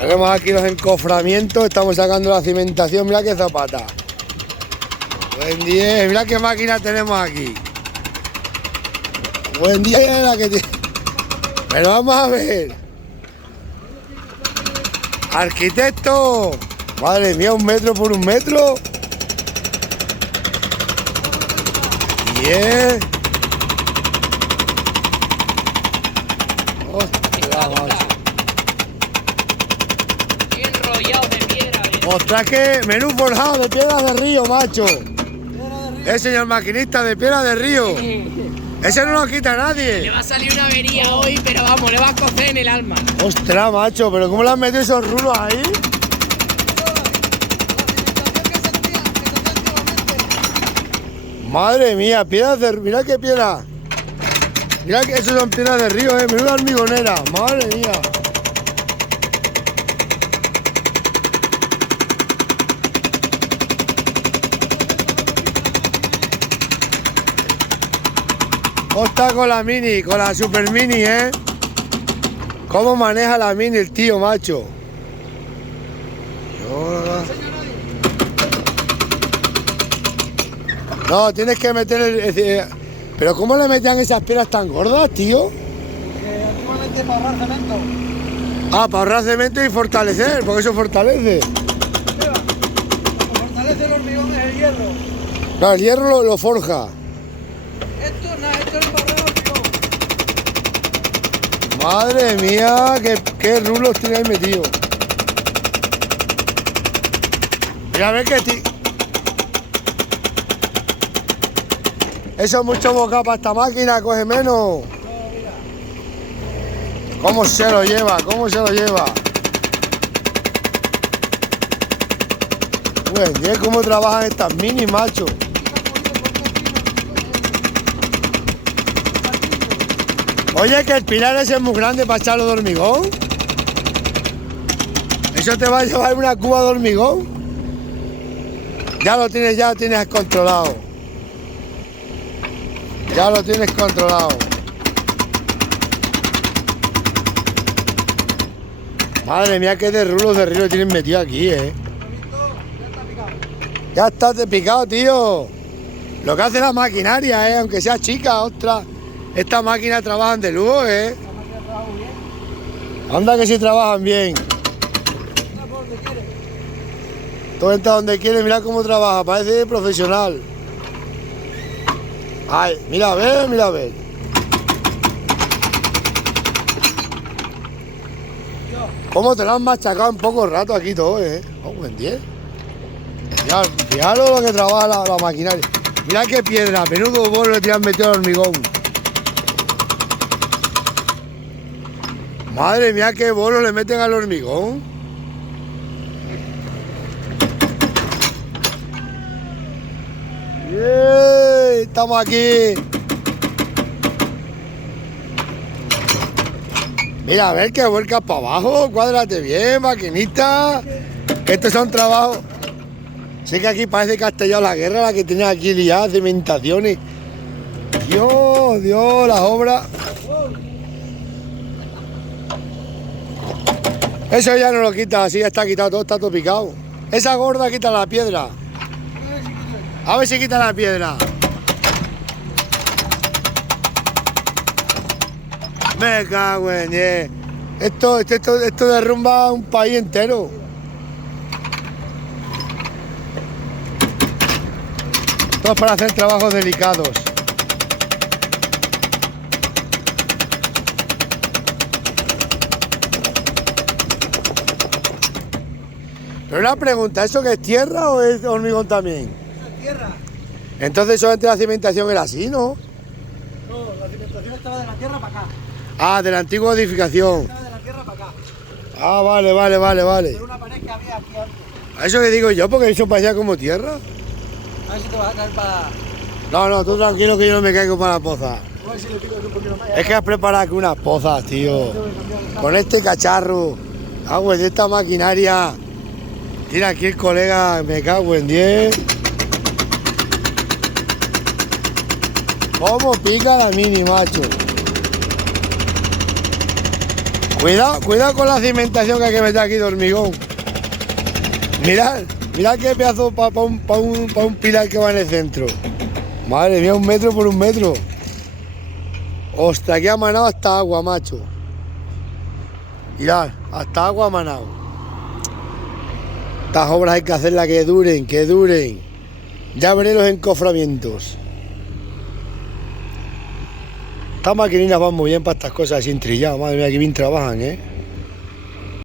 Tenemos aquí los encoframientos, estamos sacando la cimentación, mira qué zapata. Buen día, mira qué máquina tenemos aquí. Buen día la que tiene. Pero vamos a ver. Arquitecto. Madre mía, 1 metro por 1 metro. Bien. Ostras, macho. Bien enrollado de piedra. Ostras, que menú forjado de piedra de río, macho. Señor maquinista de piedra de río. Ese no lo quita Le nadie. va a salir una avería hoy, pero vamos, le va a cocer en el alma. Ostras, macho, pero ¿cómo le han metido esos rulos ahí? Madre mía, piedras de... Mira qué piedra. Mira que esos son piedras de río, menuda hormigonera. Madre mía. Está con la mini, con la super mini, ¿Cómo maneja la mini el tío, macho? No, tienes que meter Pero ¿cómo le metían esas piedras tan gordas, tío? Antiguamente para ahorrar cemento. Ah, para ahorrar cemento y fortalecer, porque eso fortalece. Mira, lo que fortalece el hormigón es el hierro. Claro, el hierro lo forja. Esto es para ahorrar hormigón. Madre mía, qué rulos tiene ahí metido. Mira, a ver qué Eso es mucho boca para esta máquina, coge menos. ¿Cómo se lo lleva? ¿Cómo se lo lleva? Pues, ¿y cómo trabajan estas mini, macho? Oye, que el pilar ese es muy grande para echarlo de hormigón. ¿Eso te va a llevar una cuba de hormigón? Ya lo tienes controlado. Ya lo tienes controlado. Madre mía, qué de rulos de río tienen metido aquí, Ya está picado, tío. Lo que hace la maquinaria, aunque sea chica, ostras. Estas máquinas trabajan de lujo, Anda que sí trabajan bien. Todo entra donde quiere, mira cómo trabaja, parece profesional. Ay, mira a ver, mira a ver. ¿Cómo te lo han machacado en poco rato aquí todo, Oh, buen día. Fijaros lo que trabaja la maquinaria. Mira qué piedra, menudo bolo le han metido al hormigón. Madre mía, qué bolo le meten al hormigón. ¡Yeah! Estamos aquí. Mira, a ver que vuelcas para abajo, cuádrate bien, maquinita. Que estos son trabajos. Sé que aquí parece que ha estallado la guerra, la que tiene aquí liada, cimentaciones. Dios, las obras. Eso ya no lo quita, así ya está quitado, todo está todo picado. Esa gorda quita la piedra. A ver si quita la piedra. Me cago en 10. Esto derrumba un país entero. Todo para hacer trabajos delicados. Pero una pregunta, ¿eso que es tierra o es hormigón también? Eso es tierra. Entonces solamente la cimentación era así, ¿no? No, la cimentación estaba de la tierra para acá. Ah, de la antigua edificación. Estaba de la tierra para acá. Ah, vale. Pero una pared que había aquí antes. A eso que digo yo, porque eso parecía como tierra. A ver si te vas a caer para... No, tú tranquilo que yo no me caigo para la poza. A ver si le quitas un poquito más. Es que has preparado aquí unas pozas, tío. Con este cacharro. De esta maquinaria. Tiene aquí el colega, me cago en 10. ¿Cómo pica la mini, macho? Cuidado con la cimentación que hay que meter aquí de hormigón. Mirad qué pedazo para un pilar que va en el centro. Madre mía, 1 metro por 1 metro. Ostras, que ha manado hasta agua, macho. Mirad, hasta agua ha manado. Estas obras hay que hacerlas que duren, que duren. Ya veré los encoframientos. Estas maquinitas van muy bien para estas cosas sin trillado. Madre mía, que bien trabajan, ¿eh?